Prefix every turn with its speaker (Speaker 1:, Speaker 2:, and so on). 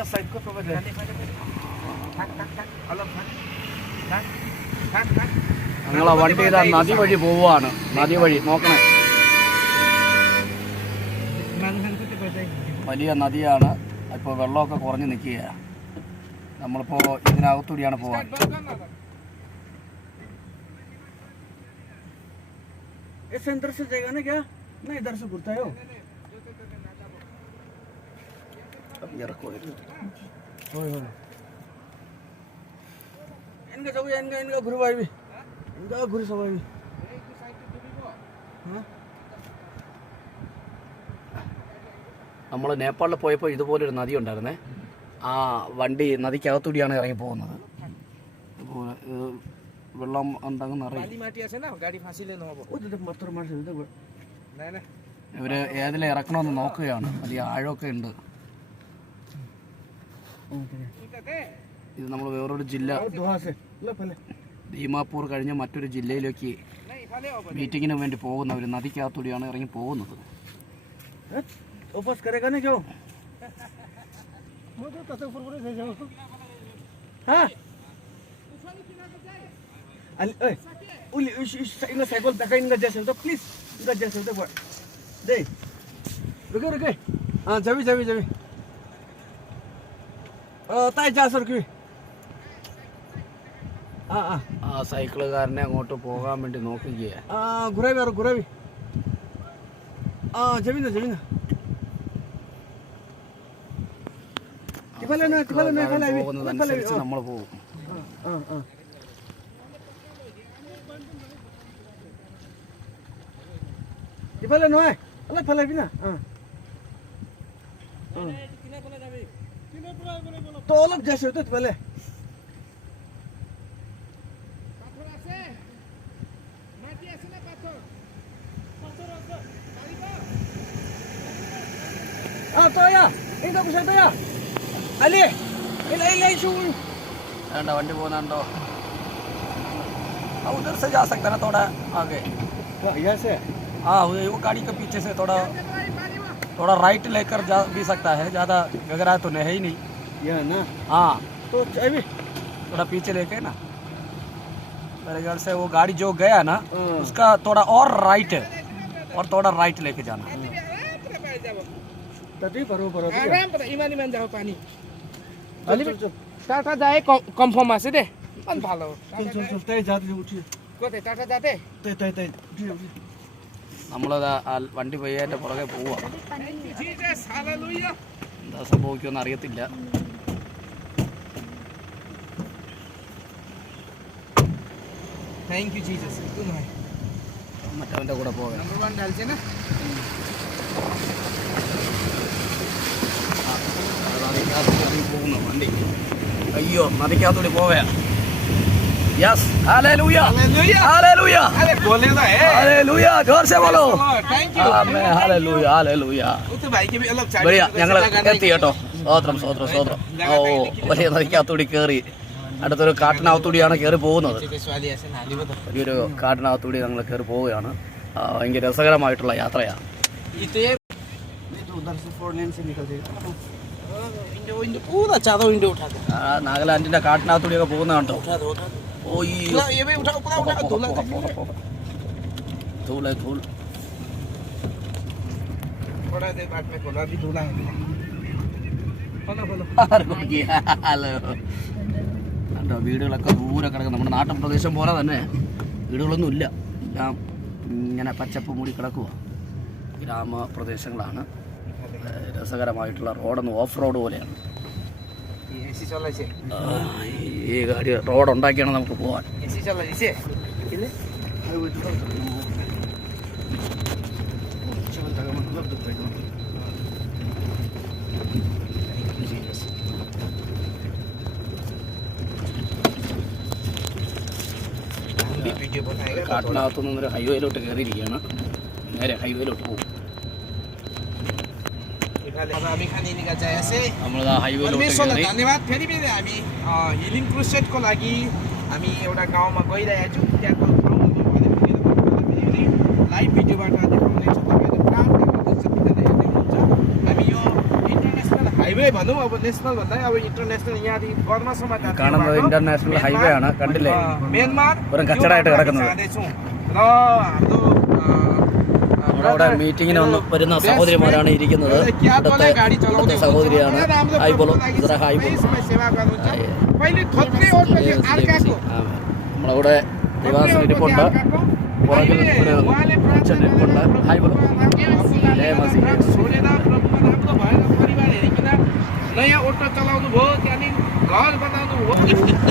Speaker 1: other side cut over there. All of that. That. That. That.
Speaker 2: ഞങ്ങളെ വണ്ടി ഇതാ നദി വഴി പോവുകയാണ് നദി വഴി നോക്കണേ
Speaker 1: Manhan ko tipo tayo.
Speaker 2: വലിയ നദിയാണ് ഇപ്പോൾ വെള്ളമൊക്കെ കുറഞ്ഞ് നിൽക്കുകയാണ് നമ്മളിപ്പോൾ ഇതിനകത്തൂടിയാണ് പോകാൻ
Speaker 1: इस अंदर से जाएगा ना क्या नहीं इधर से घुरता है वो ഇറക്കുമായിരുന്നു എൻക ചൗ എൻക എൻക ഗുരു ഭാവി എൻക ഗുരു സ്വഭാവി
Speaker 2: നമ്മൾ നേപ്പാളിൽ പോയപ്പോൾ ഇതുപോലെ ഒരു നദി ഉണ്ടായിരുന്നേ. ആ വണ്ടി നദിക്കകത്തൂടിയാണ് ഇറങ്ങി പോകുന്നത് വെള്ളം
Speaker 3: എന്താകുന്ന
Speaker 2: ഇവർ ഏതിലെ ഇറക്കണമെന്ന് നോക്കുകയാണ്. വലിയ ആഴമൊക്കെ ഉണ്ട്. ഇത് നമ്മൾ വേറൊരു ജില്ല. ദീമാപൂർ കഴിഞ്ഞ മറ്റൊരു ജില്ലയിലേക്ക് മീറ്റിങ്ങിന് വേണ്ടി പോകുന്ന ഒരു നദിക്കകത്തൂടെയാണ് ഇറങ്ങി പോകുന്നത്.
Speaker 1: സൈക്കിൾ പ്ലീസ് रुके रुके हाँ जबी ആ
Speaker 2: ആ സൈക്കിളുകാരനെ അങ്ങോട്ട് പോകാൻ വേണ്ടി നോക്കുകയാണ്
Speaker 1: ഗുരവി ആറ് ഗുരവി. ആ ജമീന ജമീന
Speaker 2: പോകുന്നതനുസരിച്ച് നമ്മൾ പോകും.
Speaker 1: ഇപ്പല്ലേ നോയ് അല്ല ഫലവിന ആ. तो अलग जैसे होते
Speaker 3: Toya,
Speaker 1: ini तो।
Speaker 2: उधर से जा सकता ना थोड़ा आगे।
Speaker 1: यहाँ से।
Speaker 2: हाँ, वो गाड़ी के पीछे से थोड़ा थोड़ा राइट लेकर जा भी सकता है। ज़्यादा गगरा तो नहीं है ही नहीं।
Speaker 1: यहाँ ना
Speaker 2: हाँ
Speaker 1: तो अभी
Speaker 2: थोड़ा पीछे लेके ना मेरे ख्याल से वो गाड़ी जो गया ना
Speaker 1: हाँ।
Speaker 2: उसका थोड़ा और राइट और थोड़ा राइट लेके जाना
Speaker 1: तभी परो परो
Speaker 3: আরাম পৰা ইমান ইমান যাব পানী
Speaker 1: चल चल चल
Speaker 3: টাটা যায় কনফাৰ্ম আছে দে ইমান ভাল হ'ব
Speaker 1: चल चल चल तय जाते उठी
Speaker 3: ক'তে টাটা যাতে
Speaker 1: तय तय तय उठी उठी
Speaker 2: നമ്മളത് ആ വണ്ടി പയ്യാൻ്റെ പുറകെ പോവാ
Speaker 3: Jesus, hallelujah.
Speaker 2: എന്താ സംഭവിക്കുമെന്ന് അറിയത്തില്ല
Speaker 3: താങ്ക് യു ജീസസ്
Speaker 2: മറ്റവന്റെ കൂടെ പോകാം നമ്പർ വൺ ഡാൽച്ചന. വണ്ടി. അയ്യോ നദിക്കാത്തോടി പോവാ. യെസ് जोर से बोलो എത്തി കേട്ടോ. സ്തോത്രം സ്തോത്രം സ്തോത്രം. ഓ വലിയ നദിക്കാത്തോടി കേറി. അടുത്തൊരു കാട്ടിനകത്തൂടിയാണ് കയറി പോകുന്നത്. വലിയൊരു കാട്ടിനകത്തൂടി ഞങ്ങൾ കയറി പോവുകയാണ്. ഭയങ്കര രസകരമായിട്ടുള്ള യാത്രയാണ്. നാഗാലാൻഡിന്റെ കാട്ടിനകത്തൂടിയൊക്കെ പോകുന്ന കണ്ടോ? ഹലോ. കേട്ടോ വീടുകളൊക്കെ ദൂരെ കിടക്കും നമ്മുടെ നാട്ടിൻ പ്രദേശം പോലെ തന്നെ വീടുകളൊന്നും ഇല്ല. എല്ലാം ഇങ്ങനെ പച്ചപ്പ് മൂടി കിടക്കുക ഗ്രാമപ്രദേശങ്ങളാണ്. രസകരമായിട്ടുള്ള റോഡൊന്ന് ഓഫ് റോഡ് പോലെയാണ്. ഈ ഗാഡി റോഡ് ഉണ്ടാക്കിയാണ് നമുക്ക് പോകാൻ കാട്ടിനകത്തു നിന്ന് ഹൈവേയിലോട്ട് കയറിയിരിക്കുകയാണ് നേരെ ഹൈവേയിലോട്ട് പോകും
Speaker 3: धन्यवाद फेरि पनि हामी हिलिङ क्रुसेडको लागि हामी एउटा गाउँमा गइरहेको छौँ त्यहाँको लाइभ भिडियोबाट देखाउनेछौँ हाइवे हाइवे भनौँ अब नेसनल भन्दा अब इन्टरनेसनल यहाँदेखि बर्मासम्म जाने
Speaker 2: കാണുന്നത്
Speaker 3: बाटो
Speaker 2: ഇന്റർനാഷണൽ ഹൈവേ ആണ് കണ്ടില്ലേ
Speaker 3: अ, म्यानमार
Speaker 2: വെറും
Speaker 3: त्यो
Speaker 2: കച്ചടായിട്ട്
Speaker 3: बाटोबाट
Speaker 2: കിടക്കുന്നത്.
Speaker 3: जाँदैछौँ र हाम्रो अ,
Speaker 2: നമ്മുടെ അവിടെ മീറ്റിങ്ങിന് വന്ന് വരുന്ന സഹോദരിമാരാണ് ഇരിക്കുന്നത് ഇവിടുത്തെ ഇവിടുത്തെ സഹോദരിയാണ് ഹായ് ബോളോ ഇത്ര ഹായ് ബോളോ
Speaker 3: सेवा गर्नुहुन्छ पहिले थोत्रे ओर्पछि अर्काको
Speaker 2: നമ്മളവിടെ రివర్స్ నిడిపోండా
Speaker 3: పొరగలు వచ్చి నిడిపోండా హాయ్ బలం ఫేమస్ नया ऑटो भयो त्यहाँदेखि घर बनाउनु भयो